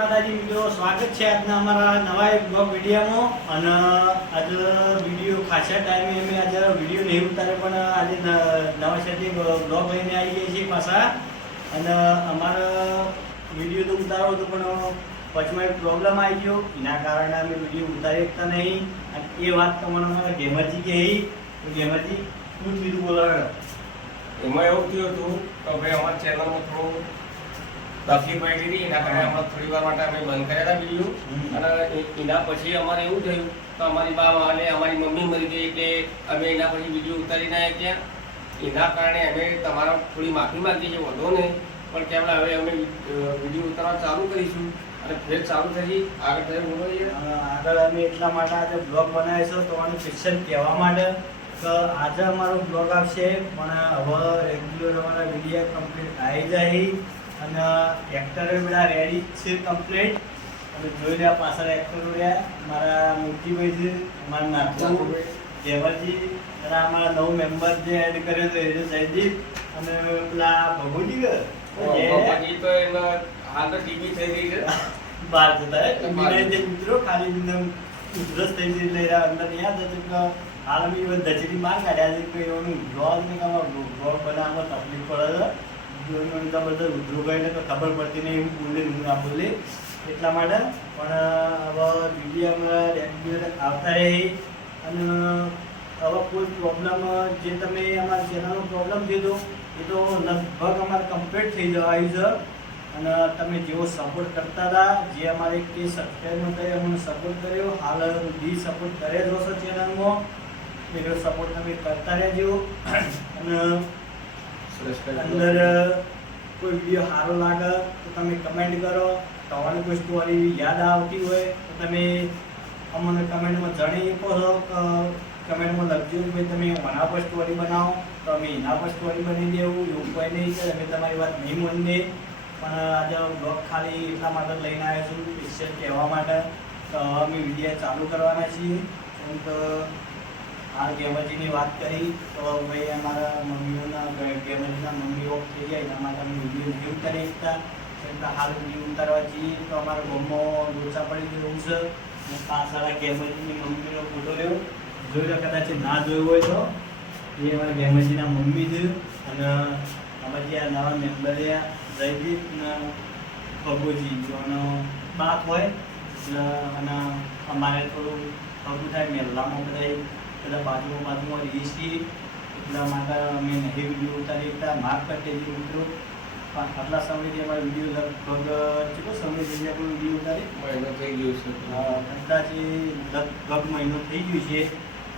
માતાજી મિત્રો, સ્વાગત છે આજના અમારા નવા એક બ્લોગ વિડીયોમાં. અને આજે વિડીયો ખાસા ટાઈમે અમે આજે વિડીયો નહીં ઉતારે, પણ આજે નવા સેટથી બ્લોગ લઈને આવી ગયા છીએ પાછા. અને અમારા વિડીયો તો ઉતારો હતો, પણ વચમાં એક પ્રોબ્લેમ આવી ગયો, એના કારણે અમે વિડીયો ઉતારી શકતા નહીં. અને એ વાત તમારા અમારા ગેમરજી કહી. તો ગેમરજી શું બીજું બોલાવે? એમાં એવું થયું હતું કે ભાઈ અમારા ચેનલમાં થોડું તકલીફ આવી હતી, એના કારણે હમણાં થોડી વાર માટે અમે બંધ કર્યા હતા વિડીયો. અને એના પછી અમારે એવું થયું કે અમારી બા અને અમારી મમ્મી મરી ગઈ, એટલે અમે એના પછી વિડીયો ઉતારી ના ગયા. એના કારણે અમે તમારા થોડી માફી માંગીએ છીએ, વધો નહીં, પણ કેમ હવે અમે વિડીયો ઉતારવા ચાલુ કરીશું અને ફેર ચાલુ થઈ આગળ થયું બોલો. આગળ અમે એટલા માટે આજે બ્લોગ બનાવીશું તમારું ફિક્શન કહેવા માટે કે આજે અમારો બ્લોગ આવશે, પણ હવે રેગ્યુલર અમારા વિડીયો કમ્પ્લીટ આવી જાય. અને એક્ટરો બધા રેડી છે કમ્પ્લીટ. અને જોઈ રહ્યા પાછળ એક્ટરો રહ્યા, મારા મૂર્તિભાઈ છે, અમારા નાથુ જેવરજી, અને અમારા નવો મેમ્બર જે એડ કર્યો હતો એ જયદીપ, અને પેલા ભગુજી તો એમાં હાલ તો ટીવી થઈ ગઈ છે બહાર જતા મિત્રો, ખાલી ઉધરસ થઈ ગઈ એટલે અંદર યાદ હતું કે હાલ અમે દચડી બહાર કાઢ્યા છે કે એનું બ્લોગ બનાવવામાં તકલીફ પડે છે. બધા ઉધરો ગઈને તો ખબર પડતી નહીં, એવું બોલે હું ના બોલે એટલા માટે. પણ હવે વિડીયો અમે રેગ્યુલર આવતા રહી. અને હવે કોઈ પ્રોબ્લેમ જે તમે અમારા ચેનલનો પ્રોબ્લેમ કીધો એ તો લગભગ અમારે કમ્પ્લીટ થઈ જવાયું છે. અને તમે જેવો સપોર્ટ કરતા હતા, જે અમારે કે સબસ્ક્રાઈબ કર્યો અમને સપોર્ટ કર્યો, હાલ બી સપોર્ટ કરે જ છો ચેનલમાં, એનો સપોર્ટ તમે કરતા રહેજો. અને અંદર કોઈ વિડીયો સારો લાગે તો તમે કમેન્ટ કરો. તમારી કોઈ સ્ટોરી યાદ આવતી હોય તો તમે અમને કમેન્ટમાં જણાવી શકો છો. કમેન્ટમાં લખજો કે ભાઈ તમે એના પર સ્ટોરી બનાવો, તો અમે એના પર સ્ટોરી બની દેવું, એવું કોઈ નહીં કે અમે તમારી વાત નહીં માનીએ. પણ આજે બ્લોગ ખાલી એટલા માટે લઈને આવ્યા છું, પિક્ચર કહેવા માટે. તો અમે વિડીયો ચાલુ કરવાના છીએ. કેમ કે આ ગેમરજીની વાત કરી તો ભાઈ અમારા મમ્મીઓના ગેમરજીના મમ્મીઓ થઈ જાય, એના માટે અમે વિડીયો નહીં ઉતારી શકતા. એટલે હાલ વિડીયો ઉતારવા જઈએ તો અમારા ગામમાં લોચા પડી ગયું છે. પાછળ ગેમરજીની મમ્મીનો ફોટો રહ્યો, જોઈ લો, કદાચ ના જોયું હોય તો એ અમારા ગેમરજીના મમ્મી છે. અને અમારે જે આ નવા મેમ્બર જયદીપ ને ભગુજી જોવાનો બાપ હોય એટલે. અને અમારે થોડું ભગું થાય મેલ્લામાં બધા બાજુમાં રહીએ છીએ, એટલા માટે અમે નહીં વિડીયો ઉતારી શકતા. માફ કરી દેજો મિત્રો. આટલા સમયથી અમારા વિડીયો લગભગ કેટલો સમય થઈ ગયા આપણો વિડીયો ઉતારી? મહિનો થઈ ગયો છે, કદાચ લગભગ મહિનો થઈ ગયો છે.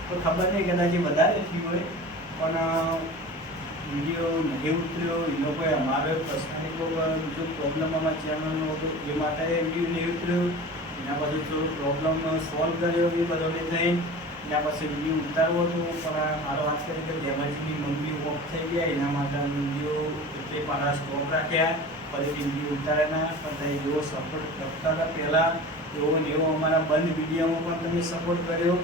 તો ખબર નહીં, કદાચ વધારે થયું હોય. પણ વિડીયો નહીં ઉતર્યો એ લોકોએ અમારે પર્સનલી બીજો પ્રોબ્લેમ અમારા ચેનલનો હતો, એ માટે વિડીયો નહીં ઉતર્યો. એના પછી થોડો પ્રોબ્લેમ સોલ્વ કર્યો એ બધાને થઈ. એના પછી વિડીયો ઉતારવો હતો, પણ મારો વાત કરી કે ગેમરજીની મમ્મી ઓફ થઈ ગયા, એના માટે વિડીયો એટલે મારા સ્ટોપ રાખ્યા. પછી વિડીયો ઉતારેના. પણ તમે જેવો સપોર્ટ કરતા હતા પહેલાં, એવો ને એવો અમારા બંધ વિડીયોમાં પણ તમે સપોર્ટ કર્યો.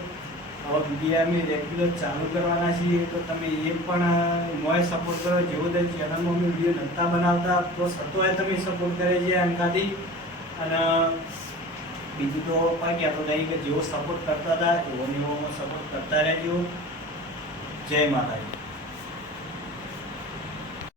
હવે વિડીયો અમે રેગ્યુલર ચાલુ કરવાના છીએ, તો તમે એ પણ મોય સપોર્ટ કરો. જેવો તે ચેનલમાં અમે વિડીયો નહોતા બનાવતા તો સતોય તમે સપોર્ટ કરે છે અંકાથી. અને બીજું તો કંઈ કહેતો નહીં કે જેવો સપોર્ટ કરતા હતા એવો ને એવો સપોર્ટ કરતા રહેજો. જય માતાજી.